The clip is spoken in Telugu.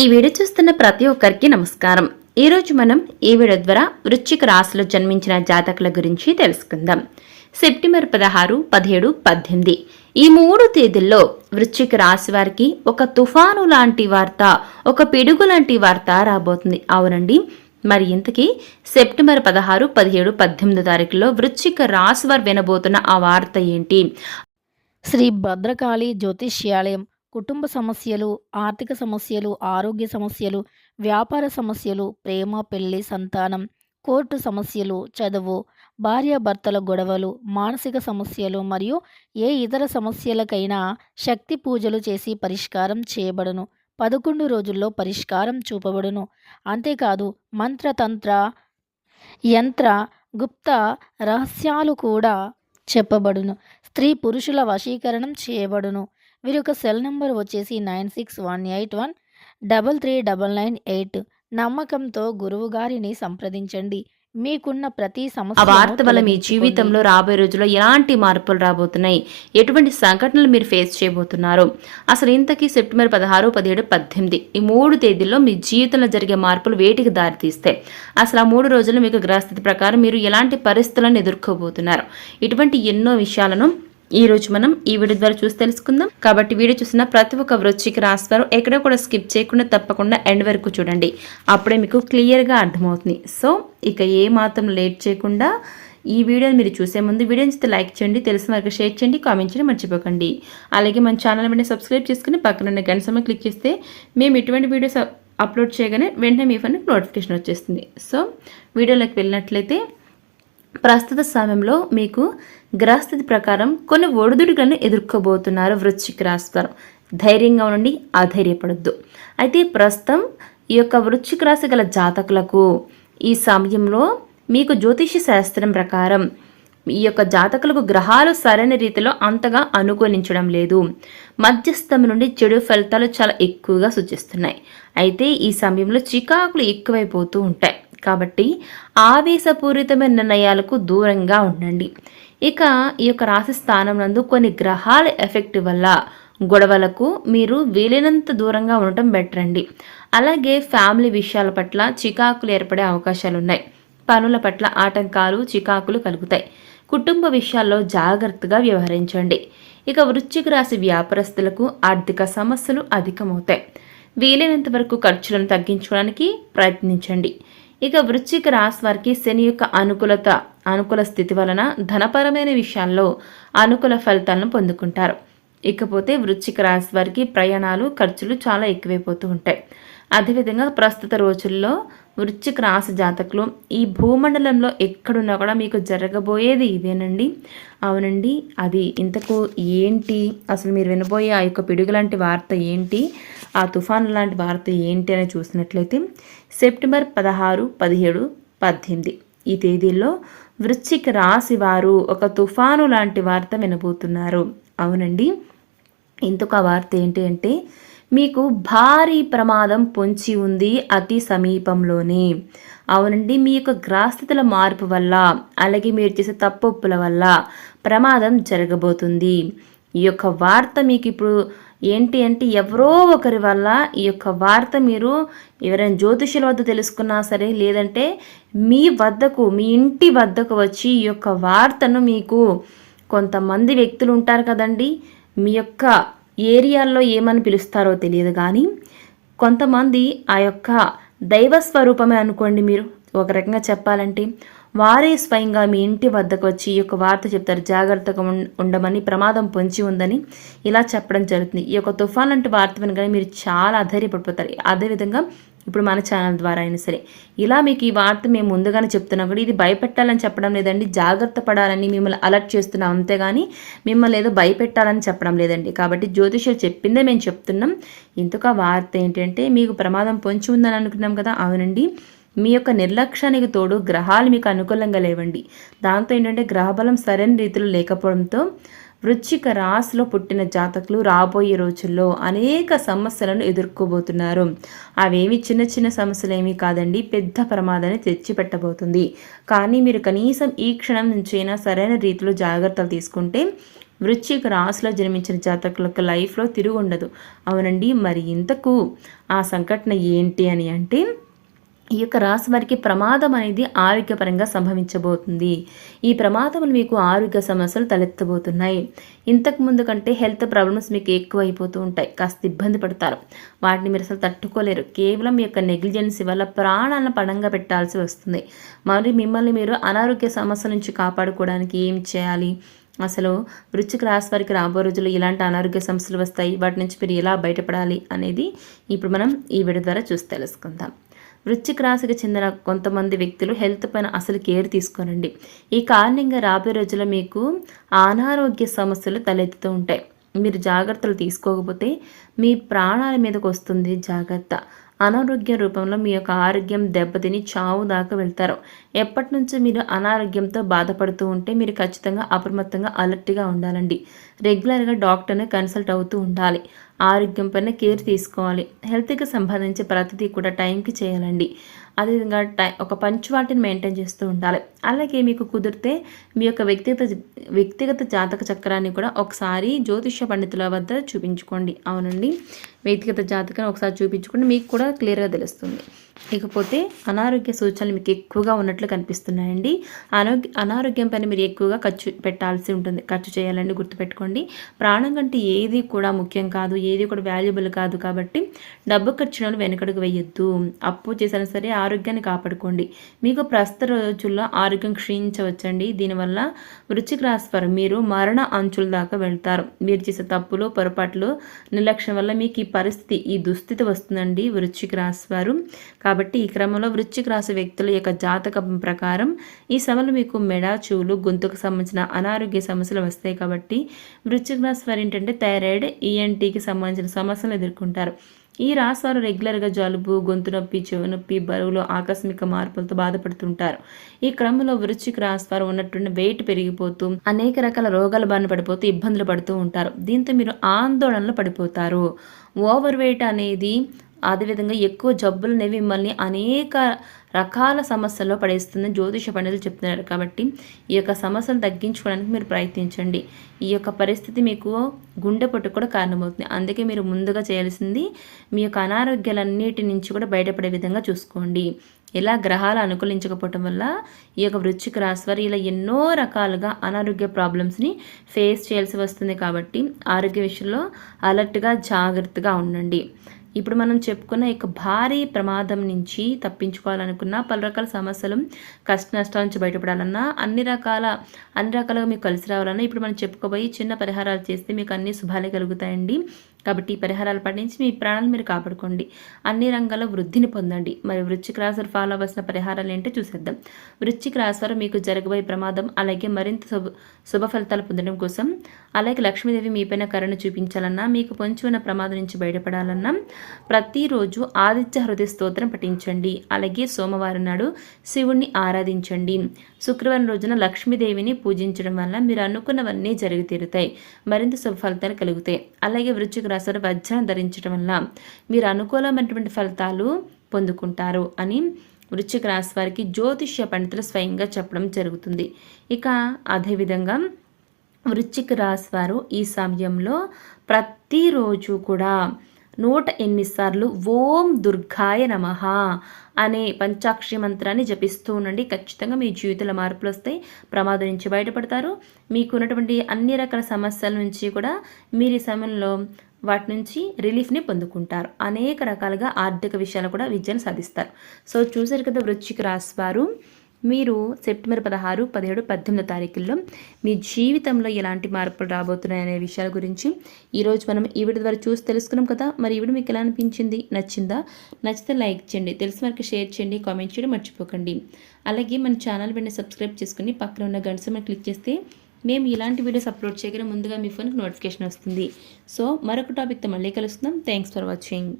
ఈ వీడియో చూస్తున్న ప్రతి ఒక్కరికి నమస్కారం. ఈరోజు మనం ఈ వీడియో ద్వారా వృశ్చిక రాశిలో జన్మించిన జాతకుల గురించి తెలుసుకుందాం. సెప్టెంబర్ పదహారు పదిహేడు పద్దెనిమిది. ఈ మూడు తేదీల్లో వృశ్చిక రాశి వారికి ఒక తుఫాను లాంటి వార్త ఒక పిడుగు లాంటి వార్త రాబోతుంది. అవునండి. మరి ఇంతకీ సెప్టెంబర్ పదహారు పదిహేడు పద్దెనిమిది తారీఖులో వృశ్చిక రాశి వారు వినబోతున్న ఆ వార్త ఏంటి? శ్రీ భద్రకాళి జ్యోతిష్యాలయం కుటుంబ సమస్యలు ఆర్థిక సమస్యలు ఆరోగ్య సమస్యలు వ్యాపార సమస్యలు ప్రేమ పెళ్ళి సంతానం కోర్టు సమస్యలు చదువు భార్యాభర్తల గొడవలు మానసిక సమస్యలు మరియు ఏ ఇతర సమస్యలకైనా శక్తి పూజలు చేసి పరిష్కారం చేయబడును. పదకొండు రోజుల్లో పరిష్కారం చూపబడును. అంతేకాదు మంత్రతంత్ర యంత్ర గుప్త రహస్యాలు కూడా చెప్పబడును. స్త్రీ పురుషుల వశీకరణం చేయబడును. వీరి యొక్క సెల్ నెంబర్ వచ్చేసి nine six one eight one double three double nine eight. నమ్మకంతో గురువు గారిని సంప్రదించండి. మీకున్న ప్రతి సమస్య వార్త వల్ల మీ జీవితంలో రాబోయే రోజుల్లో ఎలాంటి మార్పులు రాబోతున్నాయి? ఎటువంటి సంఘటనలు మీరు ఫేస్ చేయబోతున్నారు? అసలు ఇంతకీ సెప్టెంబర్ పదహారు పదిహేడు పద్దెనిమిది ఈ మూడు తేదీల్లో మీ జీవితంలో జరిగే మార్పులు వేటికి దారితీస్తాయి? అసలు ఆ మూడు రోజుల్లో మీకు గ్రహస్థితి ప్రకారం మీరు ఎలాంటి పరిస్థితులను ఎదుర్కోబోతున్నారు? ఇటువంటి ఎన్నో విషయాలను ఈ రోజు మనం ఈ వీడియో ద్వారా చూసి తెలుసుకుందాం. కాబట్టి వీడియో చూసిన ప్రతి ఒక్క వృశ్చిక రాశి ఎక్కడో ఎక్కడ కూడా స్కిప్ చేయకుండా తప్పకుండా ఎండ్ వరకు చూడండి. అప్పుడే మీకు క్లియర్గా అర్థమవుతుంది. సో ఇక ఏ మాత్రం లేట్ చేయకుండా ఈ వీడియోని మీరు చూసే ముందు వీడియో చూస్తే లైక్ చేయండి తెలిసిన వరకు షేర్ చేయండి కామెంట్ చేయండి మర్చిపోకండి. అలాగే మన ఛానల్ వెంటనే సబ్స్క్రైబ్ చేసుకుని పక్కన ఉన్న గంట సమయం క్లిక్ చేస్తే మేము ఇటువంటి వీడియోస్ అప్లోడ్ చేయగానే వెంటనే మీ ఫోన్కి నోటిఫికేషన్ వచ్చేస్తుంది. సో వీడియోలోకి వెళ్ళినట్లయితే ప్రస్తుత సమయంలో మీకు గ్రహస్థితి ప్రకారం కొన్ని ఒడిదుడుకులను ఎదుర్కోబోతున్నారు వృశ్చిక రాశి వారు. ధైర్యంగా ఉండండి అధైర్యపడద్దు. అయితే ప్రస్తుతం ఈ యొక్క వృశ్చిక రాశి గల జాతకులకు ఈ సమయంలో మీకు జ్యోతిష శాస్త్రం ప్రకారం ఈ యొక్క జాతకులకు గ్రహాలు సరైన రీతిలో అంతగా అనుకూలించడం లేదు. మధ్యస్థం నుండి చెడు ఫలితాలు చాలా ఎక్కువగా సూచిస్తున్నాయి. అయితే ఈ సమయంలో చికాకులు ఎక్కువైపోతూ ఉంటాయి. కాబట్టి ఆవేశపూరితమైన నిర్ణయాలకు దూరంగా ఉండండి. ఇక ఈ యొక్క రాశి స్థానం నందు కొన్ని గ్రహాల ఎఫెక్ట్ వల్ల గొడవలకు మీరు వీలైనంత దూరంగా ఉండటం బెటర్ అండి. అలాగే ఫ్యామిలీ విషయాల పట్ల చికాకులు ఏర్పడే అవకాశాలు ఉన్నాయి పనుల పట్ల ఆటంకాలు చికాకులు కలుగుతాయి. కుటుంబ విషయాల్లో జాగ్రత్తగా వ్యవహరించండి. ఇక వృశ్చిక రాశి వ్యాపారస్తులకు ఆర్థిక సమస్యలు అధికమవుతాయి. వీలైనంత వరకు ఖర్చులను తగ్గించుకోవడానికి ప్రయత్నించండి. ఇక వృశ్చిక రాశి వారికి శని యొక్క అనుకూలత అనుకూల స్థితి వలన ధనపరమైన విషయాల్లో అనుకూల ఫలితాలను పొందుకుంటారు. ఇకపోతే వృశ్చిక రాశి వారికి ప్రయాణాలు ఖర్చులు చాలా ఎక్కువైపోతూ ఉంటాయి. అదేవిధంగా ప్రస్తుత రోజుల్లో వృశ్చిక రాశి జాతకులు ఈ భూమండలంలో ఎక్కడున్నా కూడా మీకు జరగబోయేది ఇదేనండి. అవునండి అది ఇంతకు ఏంటి? అసలు మీరు వినబోయే ఆ యొక్క పిడుగు లాంటి వార్త ఏంటి? ఆ తుఫాను లాంటి వార్త ఏంటి అని చూసినట్లయితే సెప్టెంబర్ పదహారు పదిహేడు పద్దెనిమిది. ఈ తేదీల్లో వృశ్చిక రాశి వారు ఒక తుఫాను లాంటి వార్త వినబోతున్నారు. అవునండి. ఇంతకు ఆ వార్త ఏంటి అంటే మీకు భారీ ప్రమాదం పొంచి ఉంది అతి సమీపంలోనే. అవునండి. మీ యొక్క గ్రాస్థితుల మార్పు వల్ల అలాగే మీరు చేసే తప్పొప్పుల వల్ల ప్రమాదం జరగబోతుంది. ఈ యొక్క వార్త మీకు ఇప్పుడు ఏంటి అంటే ఎవరో ఒకరి వల్ల ఈ యొక్క వార్త మీరు ఎవరైనా జ్యోతిషుల వద్ద తెలుసుకున్నా సరే లేదంటే మీ వద్దకు మీ ఇంటి వద్దకు వచ్చి ఈ యొక్క వార్తను మీకు కొంతమంది వ్యక్తులు ఉంటారు కదండి. మీ యొక్క ఏరియాల్లో ఏమని పిలుస్తారో తెలియదు కానీ కొంతమంది ఆ యొక్క దైవ స్వరూపమే అనుకోండి మీరు. ఒక రకంగా చెప్పాలంటే వారే స్వయంగా మీ ఇంటి వద్దకు వచ్చి ఈ యొక్క వార్త చెప్తారు. జాగ్రత్తగా ఉండమని ప్రమాదం పొంచి ఉందని ఇలా చెప్పడం జరుగుతుంది. ఈ యొక్క తుఫాన్ లాంటి వార్త వినగానే మీరు చాలా అధైర్యపడిపోతారు. అదేవిధంగా ఇప్పుడు మన ఛానల్ ద్వారా అయినా సరే. ఇలా మీకు ఈ వార్త మేము ముందుగానే చెప్తున్నాం కూడా. ఇది భయపెట్టాలని చెప్పడం లేదండి. జాగ్రత్త పడాలని మిమ్మల్ని అలర్ట్ చేస్తున్నాం. అంతేగాని మిమ్మల్ని ఏదో భయపెట్టాలని చెప్పడం లేదండి. కాబట్టి జ్యోతిషులు చెప్పిందే మేము చెప్తున్నాం. ఇంతక వార్త ఏంటంటే మీకు ప్రమాదం పొంచి ఉందని అనుకున్నాం కదా. అవునండి. మీ యొక్క నిర్లక్ష్యానికి తోడు గ్రహాలు మీకు అనుకూలంగా లేవండి. దాంతో ఏంటంటే గ్రహబలం సరైన రీతిలో లేకపోవడంతో వృశ్చిక రాశిలో పుట్టిన జాతకులు రాబోయే రోజుల్లో అనేక సమస్యలను ఎదుర్కోబోతున్నారు. అవేమి చిన్న చిన్న సమస్యలు ఏమీ కాదండి పెద్ద ప్రమాదాన్ని తెచ్చిపెట్టబోతుంది. కానీ మీరు కనీసం ఈ క్షణం నుంచైనా సరైన రీతిలో జాగ్రత్తలు తీసుకుంటే వృశ్చిక రాశిలో జన్మించిన జాతకులకు లైఫ్లో తిరుగు ఉండదు. అవునండి మరి ఇంతకు ఆ సంఘటన ఏంటి అని అంటే ఈ యొక్క రాశి వారికి ప్రమాదం అనేది ఆరోగ్యపరంగా సంభవించబోతుంది. ఈ ప్రమాదములు మీకు ఆరోగ్య సమస్యలు తలెత్తబోతున్నాయి. ఇంతకు ముందు కంటే హెల్త్ ప్రాబ్లమ్స్ మీకు ఎక్కువ అయిపోతూ ఉంటాయి. కాస్త ఇబ్బంది పడతారు. వాటిని మీరు అసలు తట్టుకోలేరు. కేవలం మీ యొక్క నెగ్లిజెన్సీ వల్ల ప్రాణాలను పణంగా పెట్టాల్సి వస్తుంది. మరి మిమ్మల్ని మీరు అనారోగ్య సమస్యల నుంచి కాపాడుకోవడానికి ఏం చేయాలి? అసలు వృచ్చిక రాశి వారికి రాబో రోజుల్లో ఇలాంటి అనారోగ్య సమస్యలు వస్తాయి. వాటి నుంచి మీరు ఎలా బయటపడాలి అనేది ఇప్పుడు మనం ఈ వీడియో ద్వారా చూసి తెలుసుకుందాం. వృశ్చిక రాశికి చెందిన కొంతమంది వ్యక్తులు హెల్త్ పైన అసలు కేర్ తీసుకోనండి. ఈ కారణంగా రాబోయే రోజుల్లో మీకు అనారోగ్య సమస్యలు తలెత్తుతూ ఉంటాయి. మీరు జాగ్రత్తలు తీసుకోకపోతే మీ ప్రాణాల మీదకి వస్తుంది జాగ్రత్త. అనారోగ్య రూపంలో మీ యొక్క ఆరోగ్యం దెబ్బతిని చావు దాకా వెళ్తారు. ఎప్పటి నుంచి మీరు అనారోగ్యంతో బాధపడుతూ ఉంటే మీరు ఖచ్చితంగా అప్రమత్తంగా అలర్ట్గా ఉండాలండి. రెగ్యులర్గా డాక్టర్ని కన్సల్ట్ అవుతూ ఉండాలి. ఆరోగ్యం పైన కేర్ తీసుకోవాలి. హెల్త్కి సంబంధించి ప్రతిదీ కూడా టైంకి చేయాలండి. అదేవిధంగా టై ఒక పంచువాటిని మెయింటైన్ చేస్తూ ఉండాలి. అలాగే మీకు కుదిరితే మీ యొక్క వ్యక్తిగత వ్యక్తిగత జాతక చక్రాన్ని కూడా ఒకసారి జ్యోతిష్య పండితుల వద్ద చూపించుకోండి. అవునండి. వ్యక్తిగత జాతకాన్ని ఒకసారి చూపించుకోండి. మీకు కూడా క్లియర్గా తెలుస్తుంది. ఇకపోతే అనారోగ్య సూచనలు మీకు ఎక్కువగా ఉన్నట్లు కనిపిస్తున్నాయండి. అనారోగ్య అనారోగ్యం పైన మీరు ఎక్కువగా ఖర్చు పెట్టాల్సి ఉంటుంది. ఖర్చు చేయాలని గుర్తుపెట్టుకోండి. ప్రాణం కంటే ఏది కూడా ముఖ్యం కాదు. ఏది కూడా వాల్యుబుల్ కాదు కాబట్టి డబ్బు ఖర్చులను వెనకడుగు వేయొద్దు. అప్పు చేసినా సరే ఆరోగ్యాన్ని కాపాడుకోండి. మీకు ప్రస్తుత రోజుల్లో ఆరోగ్యం క్షీణించవచ్చండి. దీనివల్ల వృచ్చిక రాశివారు మీరు మరణ అంచుల దాకా వెళ్తారు. మీరు చేసే తప్పులు పొరపాట్లు నిర్లక్ష్యం వల్ల మీకు ఈ పరిస్థితి ఈ దుస్థితి వస్తుందండి వృచ్చిక రాశివారు కాబట్టి ఈ క్రమంలో వృచ్చిక రాశి వ్యక్తుల యొక్క జాతకం ప్రకారం ఈ సభలు మీకు మెడ చెవులు గొంతుకు సంబంధించిన అనారోగ్య సమస్యలు వస్తాయి కాబట్టి వృచ్చిక రాశి వారు ఏంటంటే థైరాయిడ్ ఈఎన్టీకి సంబంధించిన సమస్యలు ఎదుర్కొంటారు. ఈ రాశివారు రెగ్యులర్గా జలుబు గొంతు నొప్పి చెవి నొప్పి బరువులో ఆకస్మిక మార్పులతో బాధపడుతుంటారు. ఈ క్రమంలో వృశ్చిక రాశివారు ఉన్నటువంటి వెయిట్ పెరిగిపోతూ అనేక రకాల రోగాల బారిన పడిపోతూ ఇబ్బందులు పడుతూ ఉంటారు. దీంతో మీరు ఆందోళనలో పడిపోతారు. ఓవర్ వెయిట్ అనేది అదేవిధంగా ఎక్కువ జబ్బులు అనేవి మిమ్మల్ని అనేక రకాల సమస్యల్లో పడేస్తుందని జ్యోతిష పండితులు చెప్తున్నారు. కాబట్టి ఈ యొక్క సమస్యను తగ్గించుకోవడానికి మీరు ప్రయత్నించండి. ఈ యొక్క పరిస్థితి మీకు గుండె పొట్టు కూడా కారణమవుతుంది. అందుకే మీరు ముందుగా చేయాల్సింది మీ యొక్క అనారోగ్యాలన్నిటి నుంచి కూడా బయటపడే విధంగా చూసుకోండి. ఇలా గ్రహాలు అనుకూలించకపోవటం వల్ల ఈ యొక్క వృశ్చిక రాశి వారు ఇలా ఎన్నో రకాలుగా అనారోగ్య ప్రాబ్లమ్స్ని ఫేస్ చేయాల్సి వస్తుంది కాబట్టి ఆరోగ్య విషయంలో అలర్ట్గా జాగ్రత్తగా ఉండండి. ఇప్పుడు మనం చెప్పుకున్న ఇక భారీ ప్రమాదం నుంచి తప్పించుకోవాలనుకున్న పలు రకాల సమస్యలు కష్ట నష్టాల నుంచి బయటపడాలన్నా అన్ని రకాల అన్ని రకాలుగా మీకు కలిసి రావాలన్నా ఇప్పుడు మనం చెప్పుకోబోయి చిన్న పరిహారాలు చేస్తే మీకు అన్ని శుభాలే కలుగుతాయండి. కాబట్టి ఈ పరిహారాలు పాటించి మీ ప్రాణాలు మీరు కాపాడుకోండి. అన్ని రంగాల్లో వృద్ధిని పొందండి. మరి వృశ్చిక రాశి ఫాలో అవ్వాల్సిన పరిహారాలు ఏంటో చూసేద్దాం. వృశ్చిక రాశివారు మీకు జరగబోయే ప్రమాదం అలాగే మరింత శుభ శుభ ఫలితాలు పొందడం కోసం అలాగే లక్ష్మీదేవి మీపైన కరుణ చూపించాలన్నా మీకు పొంచి ఉన్న ప్రమాదం నుంచి బయటపడాలన్నా ప్రతిరోజు ఆదిత్య హృదయ స్తోత్రం పఠించండి. అలాగే సోమవారం నాడు శివుణ్ణి ఆరాధించండి. శుక్రవారం రోజున లక్ష్మీదేవిని పూజించడం వల్ల మీరు అనుకున్నవన్నీ జరిగి తీరుతాయి. మరింత శుభ ఫలితాలు కలుగుతాయి. అలాగే వృశ్చిక రాశివారు వజ్రం ధరించడం వల్ల మీరు అనుకూలమైనటువంటి ఫలితాలు పొందుకుంటారు అని వృశ్చిక రాశి వారికి జ్యోతిష్య పండితులు స్వయంగా చెప్పడం జరుగుతుంది. ఇక అదేవిధంగా వృశ్చిక రాశి వారు ఈ సమయంలో ప్రతిరోజు కూడా నూట ఎన్నిసార్లు ఓం దుర్గాయ నమ అనే పంచాక్షి మంత్రాన్ని జపిస్తూ ఉండండి. ఖచ్చితంగా మీ జీవితంలో మార్పులు వస్తాయి. ప్రమాదం నుంచి బయటపడతారు. మీకు ఉన్నటువంటి అన్ని రకాల సమస్యల నుంచి కూడా మీరు ఈ సమయంలో వాటి నుంచి రిలీఫ్ని పొందుకుంటారు. అనేక రకాలుగా ఆర్థిక విషయాలు కూడా విద్యను సాధిస్తారు. సో చూసారు కదా వృశ్చిక రాశి వారు మీరు సెప్టెంబర్ పదహారు పదిహేడు పద్దెనిమిది తారీఖుల్లో మీ జీవితంలో ఎలాంటి మార్పులు రాబోతున్నాయి అనే విషయాల గురించి ఈరోజు మనం ఈ వీడియో ద్వారా చూసి తెలుసుకున్నాం కదా. మరి ఈ వీడియో మీకు ఎలా అనిపించింది? నచ్చిందా? నచ్చితే లైక్ చేయండి. తెలిసిన వరకు షేర్ చేయండి. కామెంట్ చేయడం మర్చిపోకండి. అలాగే మన ఛానల్ వెంటనే సబ్స్క్రైబ్ చేసుకుని పక్కన ఉన్న గంట సమయం క్లిక్ చేస్తే మేము ఇలాంటి వీడియోస్ అప్లోడ్ చేయగానే ముందుగా మీ ఫోన్కి నోటిఫికేషన్ వస్తుంది. సో మరొక టాపిక్తో మళ్ళీ కలుస్తున్నాం. Thanks for watching.